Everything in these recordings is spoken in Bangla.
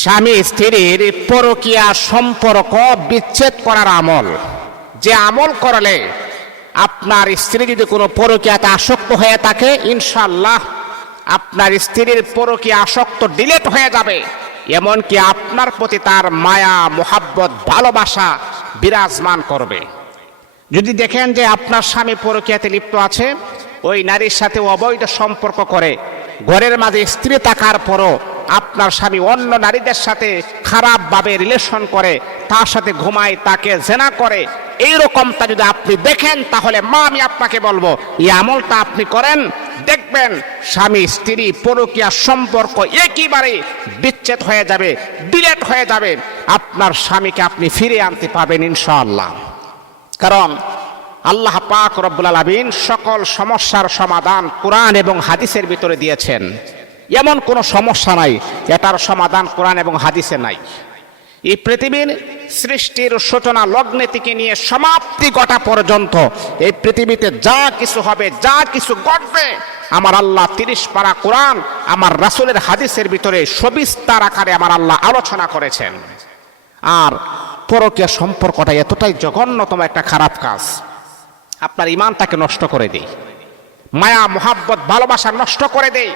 স্বামী স্ত্রীর পরকীয়া সম্পর্ক বিচ্ছেদ করার আমল। যে আমল করলে আপনার স্ত্রী যদি কোনো পরকীয়াতে আসক্ত হয়ে থাকে ইনশাল্লাহ আপনার স্ত্রীর পরকীয়া আসক্ত ডিলেট হয়ে যাবে। এমনকি আপনার প্রতি তার মায়া, মোহাব্বত, ভালোবাসা বিরাজমান করবে। যদি দেখেন যে আপনার স্বামী পরকীয়াতে লিপ্ত আছে, ওই নারীর সাথে অবৈধ সম্পর্ক করে, ঘরের মাঝে স্ত্রী থাকার পরও আপনার স্বামী অন্য নারীদের সাথে খারাপভাবে রিলেশন করে, তার সাথে ঘুমায়, তাকে জেনা করে এই রকমটা যদি আপনি দেখেন, তাহলে মা, আমি আপনাকে বলব, এই আমলটা আপনি করেন, দেখবেন স্বামী, স্ত্রী, পরকীয়া সম্পর্ক একেবারে বিচ্ছেদ হয়ে যাবে, ডিলেট হয়ে যাবে। আপনার স্বামীকে আপনি ফিরে আনতে পারবেন ইনশাআল্লাহ। কারণ আল্লাহ পাক রব্বুল আলামিন সকল সমস্যার সমাধান কোরআন এবং হাদিসের ভিতরে দিয়েছেন। এমন কোনো সমস্যা নাই, এটার সমাধান কোরআন এবং হাদিসে নাই। এই পৃথিবীর সৃষ্টির সূচনা লগ্নে থেকে নিয়ে সমাপ্তি ঘটা পর্যন্ত এই পৃথিবীতে যা কিছু হবে, যা কিছু ঘটবে, আমার আল্লাহ তিরিশ পারা কোরআন, আমার রাসুলের হাদিসের ভিতরে সবিস্তার আকারে আমার আল্লাহ আলোচনা করেছেন। আর পরকীয়া সম্পর্কটা এতটাই জঘন্যতম একটা খারাপ কাজ। আপনার ইমানটাকে নষ্ট করে দেই। মায়া, মোহাব্বত, ভালোবাসা নষ্ট করে দেই।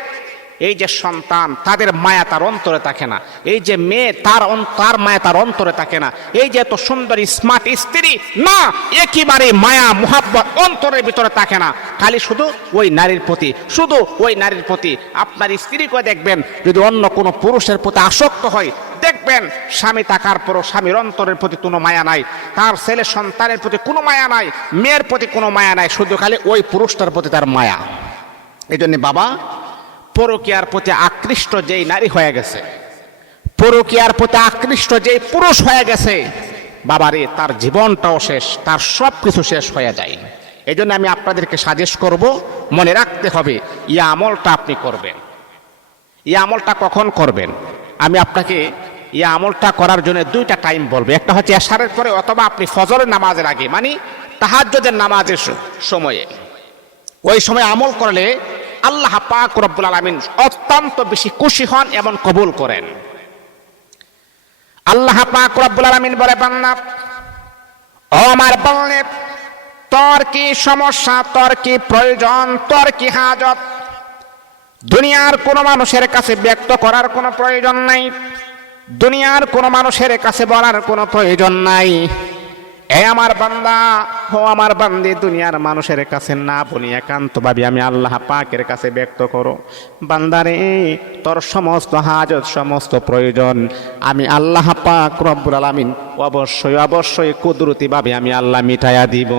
এই যে সন্তান, তাদের মায়া তার অন্তরে থাকে না। এই যে মেয়ে, তার তার মায়া তার অন্তরে থাকে না। এই যে এত সুন্দর স্মার্ট স্ত্রী, না, একেবারে মায়া, মোহাব্বত অন্তরের ভিতরে থাকে না। খালি শুধু ওই নারীর প্রতি, শুধু ওই নারীর প্রতি। আপনার স্ত্রীকে দেখবেন, যদি অন্য কোনো পুরুষের প্রতি আসক্ত হয়, দেখবেন স্বামী থাকার পরও স্বামীর অন্তরের প্রতি কোনো মায়া নাই। তার ছেলে সন্তানের প্রতি কোনো মায়া নাই, মেয়ের প্রতি কোনো মায়া নাই, শুধু খালি ওই পুরুষটার প্রতি তার মায়া। এই জন্য বাবা পরকীয়ার প্রতি আকৃষ্ট যেই নারী হয়ে গেছে, পরকীয়ার প্রতি আকৃষ্ট যেই পুরুষ হয়ে গেছে, বাবারে, তার জীবনটাও শেষ, তার সব কিছু শেষ হয়ে যায়। এই জন্য আমি আপনাদেরকে সাজেস্ট করব, মনে রাখতে হবে ইয়া আমলটা আপনি করবেন। এই আমলটা কখন করবেন? আমি আপনাকে এই আমলটা করার জন্য দুইটা টাইম বলব। একটা হচ্ছে এশারের পরে অথবা আপনি ফজরের নামাজের আগে মানে তাহাজ্জুদের নামাজের সময়ে। ওই সময় আমল করলে আল্লাহ পাক রব্বুল আলামিন অত্যন্ত বেশি খুশি হন এবং কবুল করেন। আল্লাহ পাক রব্বুল আলামিন বলে বান্না আমার বললে তোর কি সমস্যা, তোর কি প্রয়োজন, তোর কি হাজত? দুনিয়ার কোনো মানুষের কাছে ব্যক্ত করার কোনো প্রয়োজন নাই। দুনিয়ার কোনো মানুষের কাছে বলার কোনো প্রয়োজন নাই। এ আমার বান্দা, ও আমার বান্দি, দুনিয়ার মানুষের কাছে না বলি একান্ত ভাবি, আমি আল্লাহ পাকের কাছে ব্যক্ত করো। বান্দারে, তোর সমস্ত হাজত, সমস্ত প্রয়োজন, আমি আল্লাহ পাক রব্বুল আলামিন অবশ্যই অবশ্যই কুদরতি ভাবে আমি আল্লাহ মিটাইয়া দিব।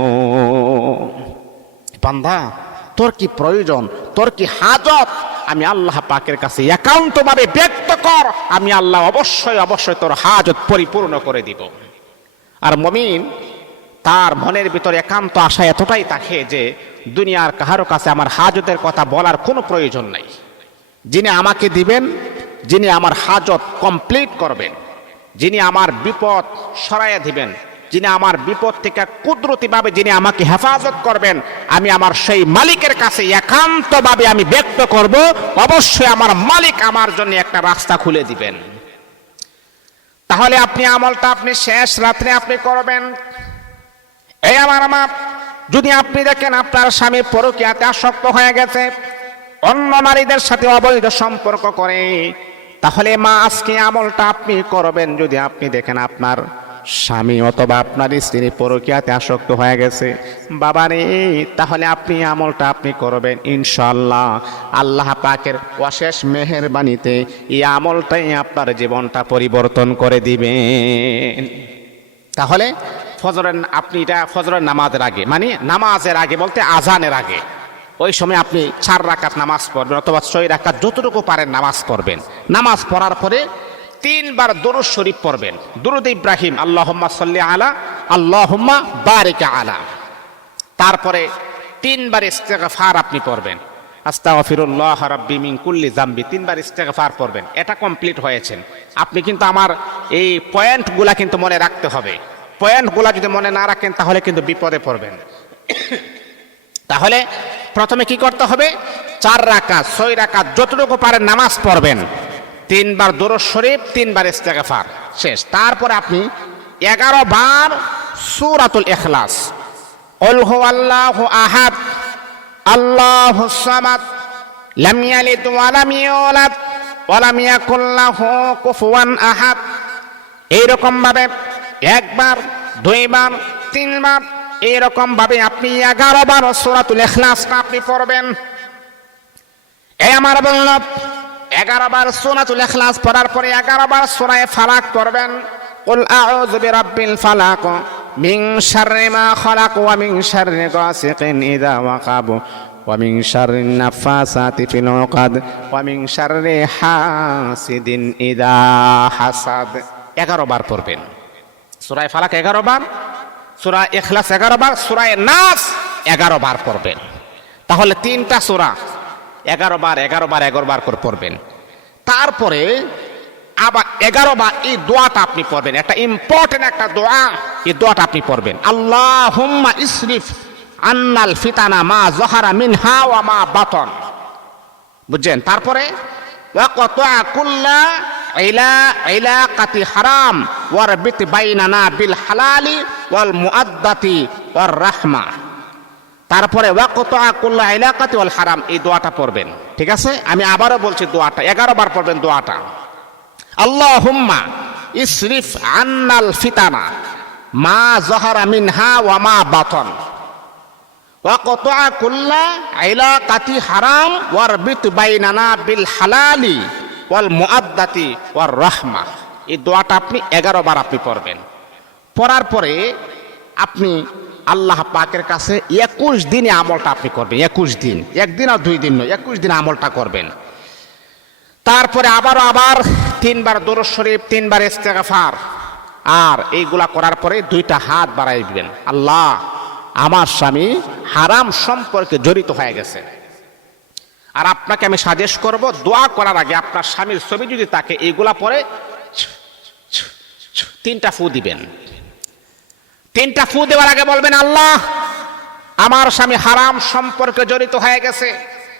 বান্দা, তোর কি প্রয়োজন, তোর কি হাজত? আমি আল্লাহ পাকের কাছে একান্তভাবে ব্যক্ত কর, আমি আল্লাহ অবশ্যই অবশ্যই তোর হাজত পরিপূর্ণ করে দিব। আর মমিন তার মনের ভিতরে একান্ত আশা এতটাই থাকে যে দুনিয়ার কাহারো কাছে আমার হাজতের কথা বলার কোনো প্রয়োজন নাই। যিনি আমাকে দিবেন, যিনি আমার হাজত কমপ্লিট করবেন, যিনি আমার বিপদ সরাইয়া দিবেন, যিনি আমার বিপদ থেকে কুদরতিভাবে যিনি আমাকে হেফাজত করবেন, আমি আমার সেই মালিকের কাছে একান্তভাবে আমি ব্যক্ত করব, অবশ্যই আমার মালিক আমার জন্য একটা রাস্তা খুলে দিবেন। তাহলে আপনি আমলটা আপনি শেষ রাত্রে আপনি করবেন। এই আমার আমার যদি আপনি দেখেন আপনার স্বামী পরকিয়াতে আসক্ত হয়ে গেছে, অন্য নারীদের সাথে অবৈধ সম্পর্ক করে, তাহলে মা আজকে আমলটা আপনি করবেন যদি আপনি দেখেন আপনার স্বামী অথবা আপনার স্ত্রী পরকীয়াতে আসক্ত হয়ে গেছে। বাবা রে তাহলে আপনি আমলটা আপনি করবেন ইনশাল্লাহ আল্লাহ পাকের অশেষ মেহেরবানিতে এই আমলটাই আপনার জীবনটা পরিবর্তন করে দিবেন। তাহলে ফজরের, আপনি এটা ফজরের নামাজের আগে মানে নামাজের আগে বলতে আজানের আগে, ওই সময় আপনি চার রাকাত নামাজ পড়বেন অথবা ছয় রাকাত যতটুকু পারেন নামাজ পড়বেন। নামাজ পড়ার পরে তিনবার দরুদ শরীফ পড়বেন। দুরুদ ইব্রাহিম, আল্লাহম্মা সাল্লি আলা, আল্লাহম্মা বারিক আলা। তারপরে তিনবার ইস্তেগফার আপনি পড়বেন। আস্তাগফিরুল্লাহ রাব্বি মিন কুল্লি জামবি তিনবার ইস্তেগফার পড়বেন। এটা কমপ্লিট হয়েছেন। আপনি কিন্তু আমার এই পয়েন্টগুলা কিন্তু মনে রাখতে হবে। পয়েন্টগুলা যদি মনে না রাখেন, তাহলে কিন্তু বিপদে পড়বেন। তাহলে প্রথমে কি করতে হবে? চার রাকাত, ছয় রাকাত, যতটুকু পারেন নামাজ পড়বেন। তিনবার দোরস শরীফ, তিনবার ইস্তেগাফার। শেষ। তারপরে আপনি এগারো বার সুরাতুল এখলাস অলহ আল্লাহ আহাদ, আল্লাহ হুসামাত লামিয়ালি তুমালামিওলাত ওলামিয়া কুল্লাহ কুফুয়ান আহাদ। এইরকমভাবে একবার, দুইবার, তিনবার এইরকমভাবে আপনি এগারো বার সুরাতুল এখলাসটা আপনি পড়বেন। এ আমার বললাম এগারো বার সূরাতুল ইখলাস পড়ার পরে এগারো বার সূরায়ে ফালাক পড়বেন قل أعوذ برب الفلق من شر ما خلق ومن شر غاسق إذا وقب ومن شر النفاثات في العقد ومن شر حاسد إذا حسد এগারো বার পড়বেন সুরায় ফালাক এগারো বার সুরা এখলাস এগারো বার সুরায় নাস এগারো বার পড়বেন তাহলে তিনটা সুরা এগারো বার এগারো বার এগারো বার করে পড়বেন। তারপরে আবার এগারো বার এই দোয়াটা আপনি পড়বেন। একটা ইম্পর্টেন্ট একটা দোয়া, এই দোয়াটা আপনি পড়বেন। আল্লাহ হুম্মা ইসরিফ আন্নাল ফিতানা মা জহারা মিনহা ওয়া মা বাতন। বুঝছেন? তারপরে কুল্লা ইলা, ইলাকাতি হারাম, ওয়ারবিত বাইনানা বিল হালালি ওয়াল মুআদ্দাতি ওয়ার রাহমা। তারপরে হারাম, এই দোয়াটা পড়বেন। ঠিক আছে? আমি আবারও বলছি দোয়াটা, এগারো বার পড়বেন দোয়াটা। আল্লাহুম্মা ইসরিফ আন্নাল ফিতানা, মা জহারা মিনহা ওয়া বাতন। হারাম বাইনানা বিল হালালি ওয়াল ওয়ার রাহমা। এই দোয়াটা আপনি এগারো বার আপনি পড়বেন। পড়ার পরে আপনি আল্লাহ পাকের কাছে একুশ দিনে আমলটা আপনি করবেন, একুশ দিন। একদিন আর দুই দিন নয়, একুশ দিন আমলটা করবেন। তারপরে আবারও আবার তিনবার দরুদ শরীফ, তিনবার ইস্তেগফার। আর এইগুলা করার পরে দুইটা হাত বাড়াই দিবেন। আল্লাহ, আমার স্বামী হারাম সম্পর্কে জড়িত হয়ে গেছে। আর আপনাকে আমি সাজেস্ট করব, দোয়া করার আগে আপনার স্বামীর ছবি যদি তাকে এইগুলা পরে তিনটা ফু দিবেন। তিনটা ফু দেওয়ার আগে বলবেন, আল্লাহ, আমার স্বামী হারাম সম্পর্কে জড়িত হয়ে গেছে।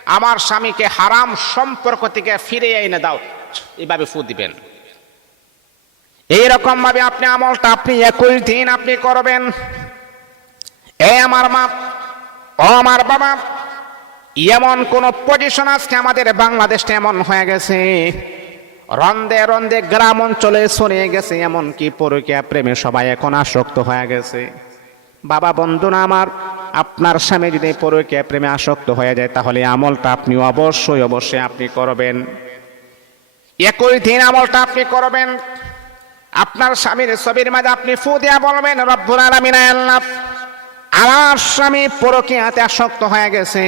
আমার স্বামীকে হারাম সম্পর্ক থেকে ফিরে এনে দাও। এইভাবে ফু দিবেন। এইরকম ভাবে আপনি আমলটা আপনি একুশ দিন আপনি করবেন। এ আমার মা, ও আমার বাবা, এমন কোন পজিশন আজকে আমাদের বাংলাদেশটা এমন হয়ে গেছে। রন্দে রন্দে গ্রাম অঞ্চলে ছড়িয়ে গেছে এমন কি পরকীয়া প্রেমে সবাই এখন আসক্ত হয়ে গেছে। বাবা বন্ধুরা আমার, আপনার স্বামী যদি পরকীয়া প্রেমে আসক্ত হয়ে যায়, তাহলে আমলটা আপনি অবশ্যই অবশ্যই আপনি করবেন। একই দিন আমলটা আপনি করবেন। আপনার স্বামীর ছবির মাঝে আপনি ফু দিয়া বলবেন, রব্বুল আলামিন, আল্লাহ, আমার স্বামী পরকীয়াতে আসক্ত হয়ে গেছে।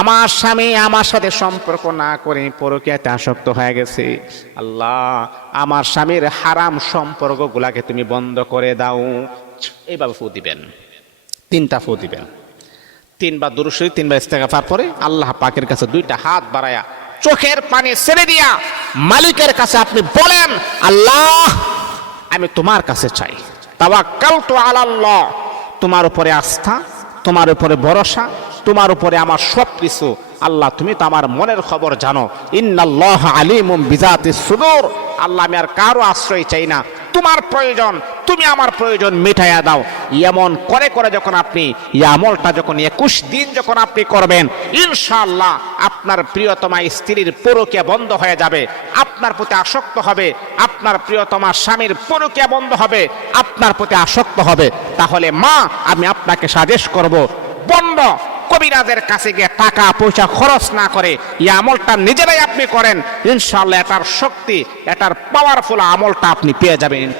আমার স্বামী আমার সাথে সম্পর্ক না করে পরকীয়াতে আসক্ত হয়ে গেছে। আল্লাহ, আমার স্বামীর হারাম সম্পর্কগুলাকে তুমি বন্ধ করে দাও। এইভাবে ফু দিবেন। তিনটা ফু দিবেন। তিনবার দুরুশরী তিনবার ইস্তেগাফার পরে আল্লাহ পাকের কাছে দুইটা হাত বাড়ায়া চোখের পানি ছেড়ে দিয়া মালিকের কাছে আপনি বলেন, আল্লাহ, আমি তোমার কাছে চাই। তাওয়াক্কাল তো আলাল্লাহ, তোমার উপরে আস্থা তোমার উপরে ভরসা, তোমার উপরে আমার সব কিছু। আল্লাহ, তুমি তো আমার মনের খবর জানো। ইন্নাল্লাহ আলিমুম বিজাতি সুদূর। আল্লাহ, আমি আর কারও আশ্রয় চাই না। তোমার প্রয়োজন তুমি আমার প্রয়োজন মিটাইয়া দাও। এমন করে করে যখন আপনি আমলটা যখন একুশ দিন যখন আপনি করবেন, ইনশাআল্লাহ আপনার প্রিয়তমা স্ত্রীর পরকিয়া বন্ধ হয়ে যাবে, আপনার প্রতি আসক্ত হবে, আপনার প্রিয়তমা স্বামীর পরকিয়া বন্ধ হবে, আপনার প্রতি আসক্ত হবে। তাহলে মা, আমি আপনাকে সাজেস্ট করব, বন্ধ, কবিরাজের কাছে গিয়ে টাকা পয়সা খরচ না করে এই আমলটা নিজেরাই আপনি করেন ইনশাল্লাহ এটার শক্তি, এটার পাওয়ারফুল আমলটা আপনি পেয়ে যাবেন।